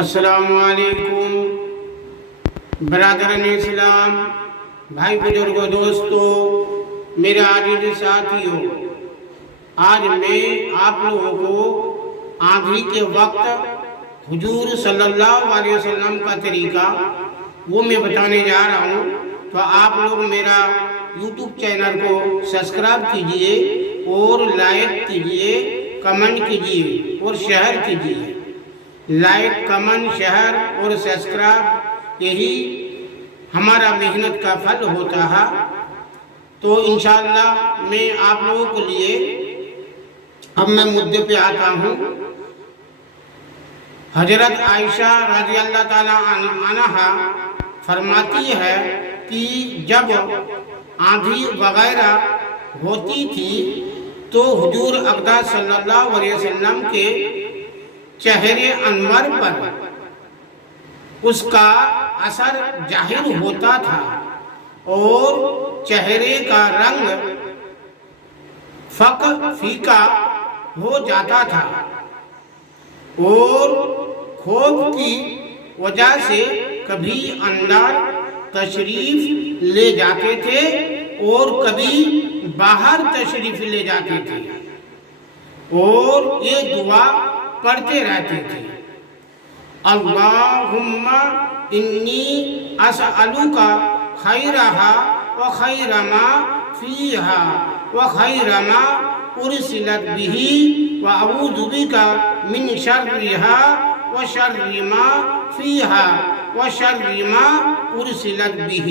السلام علیکم برادران اسلام، بھائی بزرگوں، دوستوں، میرے عزیز ساتھیوں، آج میں آپ لوگوں کو آندھی کے وقت حضور صلی اللہ علیہ وسلم کا طریقہ وہ میں بتانے جا رہا ہوں۔ تو آپ لوگ میرا یوٹیوب چینل کو سبسکرائب کیجئے اور لائک کیجئے، کمنٹ کیجئے اور شیئر کیجئے۔ لائک، کمنٹ، شیئر اور سبسکرائب، یہی ہمارا محنت کا پھل ہوتا ہے۔ تو انشاءاللہ میں آپ لوگوں کے لیے اب میں مدعے پہ آتا ہوں۔ حضرت عائشہ رضی اللہ تعالیٰ عنہا فرماتی ہے کہ جب آندھی وغیرہ ہوتی تھی تو حضور اقدس صلی اللہ علیہ وسلم کے چہرے انور پر اس کا اثر ظاہر ہوتا تھا اور چہرے کا رنگ فیکا ہو جاتا تھا اور خوف کی وجہ سے کبھی اندر تشریف لے جاتے تھے اور کبھی باہر تشریف لے جاتے تھے اور یہ دعا پڑھتے رہتے تھے: اللہم انی اسألک خیرہا وخیر ما فیہا وخیر ما ارسلت بہ واعوذ بک من شرہا وشر ما فیہا وشر ما ارسلت بہ۔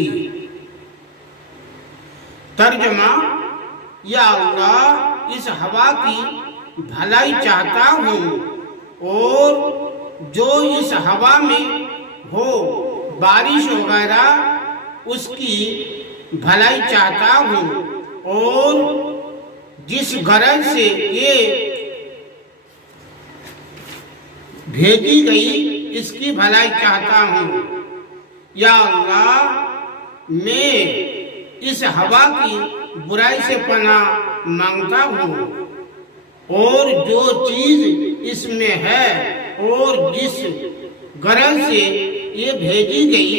ترجمہ: یا اللہ، اس ہوا کی بھلائی چاہتا ہوں اور جو اس ہوا میں ہو، بارش وغیرہ، اس کی بھلائی چاہتا ہوں اور جس غرض سے یہ بھیجی گئی اس کی بھلائی چاہتا ہوں۔ یا اللہ، میں اس ہوا کی برائی سے پناہ مانگتا ہوں اور جو چیز اس میں ہے اور جس غرض سے یہ بھیجی گئی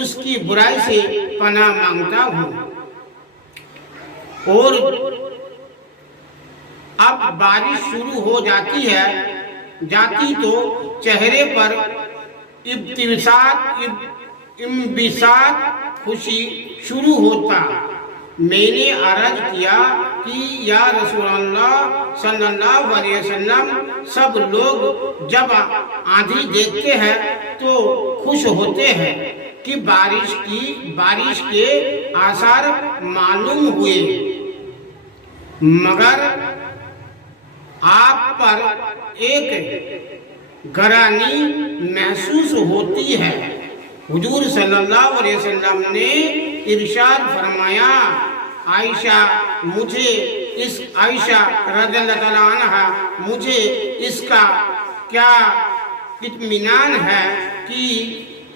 اس کی برائی سے پناہ مانگتا ہوں۔ اور اب بارش شروع ہو جاتی تو چہرے پر انبساط خوشی شروع ہوتا۔ میں نے عرض کیا کہ یا رسول اللہ صلی اللہ علیہ وسلم، سب لوگ جب آندھی دیکھتے ہیں تو خوش ہوتے ہیں کہ بارش کے آثار معلوم ہوئے، مگر آپ پر ایک گرانی محسوس ہوتی ہے۔ حضور صلی اللہ علیہ وسلم نے ارشاد فرمایا: عائشہ رضی اللہ تعالیٰ عنہا، مجھے اس کا کیا اطمینان ہے کہ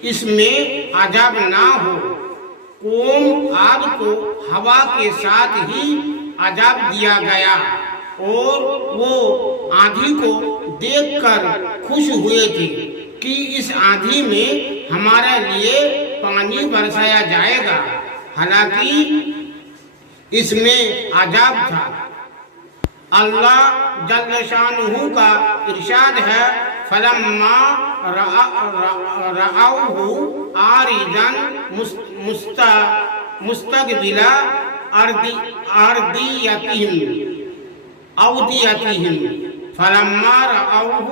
اس میں عذاب نہ ہو۔ قوم عاد کو ہوا کے ساتھ ہی عذاب دیا گیا اور وہ آندھی کو دیکھ کر خوش ہوئے تھے کہ اس آندھی میں ہمارے لیے پانی برسایا جائے گا، حالانکہ اس میں عذاب تھا۔ اللہ جل شانہ کا ارشاد ہے: فَلَمَّا رَأَوْهُ عَارِضًا مُسْتَقْبِلَ أَوْدِيَتِهِمْ فَلَمَّا رَأَوْهُ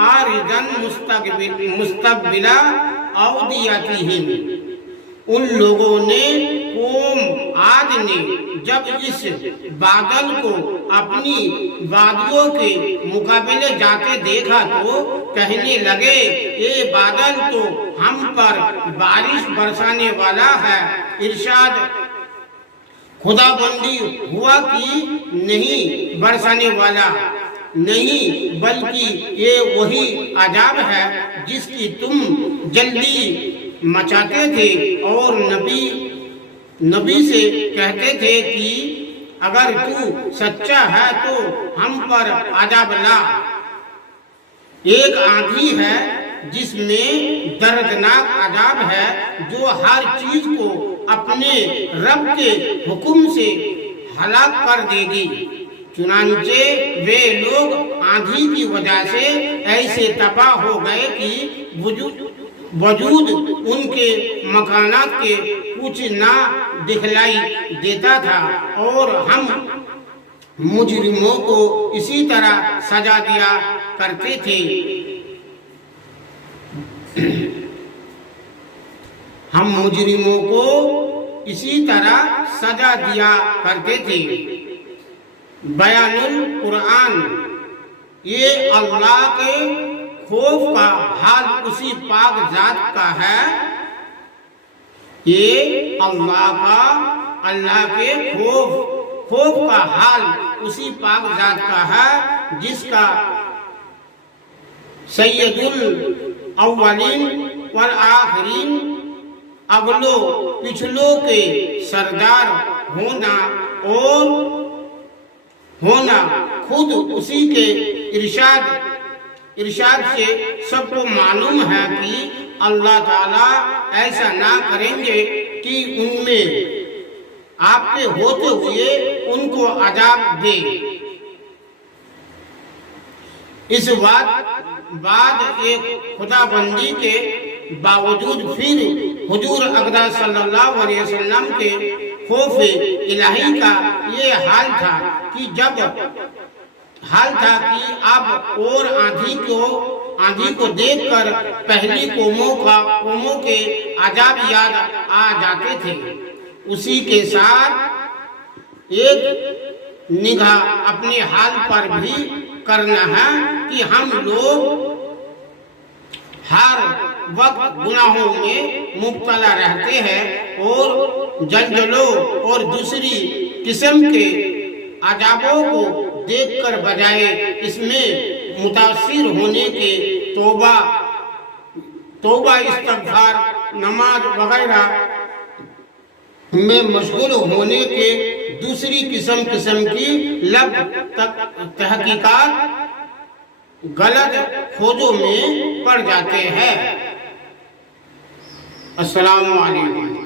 عَارِضًا مُسْتَقْبِلَ أَوْدِيَتِهِمْ۔ ان لوگوں نے، قوم عاد نے، جب اس بادل کو اپنی وادیوں کے مقابلے جاتے دیکھا تو کہنے لگے: یہ بادل تو ہم پر بارش برسانے والا ہے۔ ارشاد: خدا بندی ہوا کہ نہیں برسانے والا نہیں، بلکہ یہ وہی عذاب ہے جس کی تم جلدی مچاتے تھے اور نبی سے کہتے تھے کہ اگر تو سچا ہے تو ہم پر عذاب لا۔ ایک آندھی ہے جس میں دردناک عذاب ہے جو ہر چیز کو اپنے رب کے حکم سے ہلاک کر دے گی۔ چنانچہ وہ لوگ آندھی کی وجہ سے ایسے تباہ ہو گئے کہ وجود ان کے مکانات کے کچھ نہ دکھلائی دیتا تھا، اور ہم مجرموں کو اسی طرح سزا دیا کرتے تھے۔ ہم مجرموں کو اسی طرح سزا دیا کرتے تھے۔ بیان القرآن، یہ اللہ کے خوف کا حال اسی پاک ذات کا ہے۔ یہ اللہ کے خوف کا حال اسی پاک ذات کا ہے جس کا سید الاولین والآخرین، اگلوں پچھلوں کے سردار ہونا خود اسی کے ارشاد سے سب کو معلوم ہے کہ اللہ تعالیٰ ایسا نہ کریں گے کہ ان میں آپ کے ہوتے ہوئے ان کو عذاب دے۔ اس بعد ایک خدا بندی کے باوجود پھر حضور اقدس صلی اللہ علیہ وسلم کے خوف الہی کا یہ حال تھا کہ اب اور آندھی کو دیکھ کر پہلی قوموں کے عذاب یاد آ جاتے تھے۔ اسی کے ساتھ ایک نگاہ اپنے حال پر بھی کرنا ہے کہ ہم لوگ ہر وقت گناہوں میں مبتلا رہتے ہیں اور زلزلوں اور دوسری قسم کے عذابوں کو دیکھ کر بجائے اس میں متاثر ہونے کے توبہ استغفار نماز وغیرہ میں مشغول ہونے کے دوسری قسم کی لب تحقیقات غلط کھوجوں میں پڑ جاتے ہیں۔ السلام علیکم۔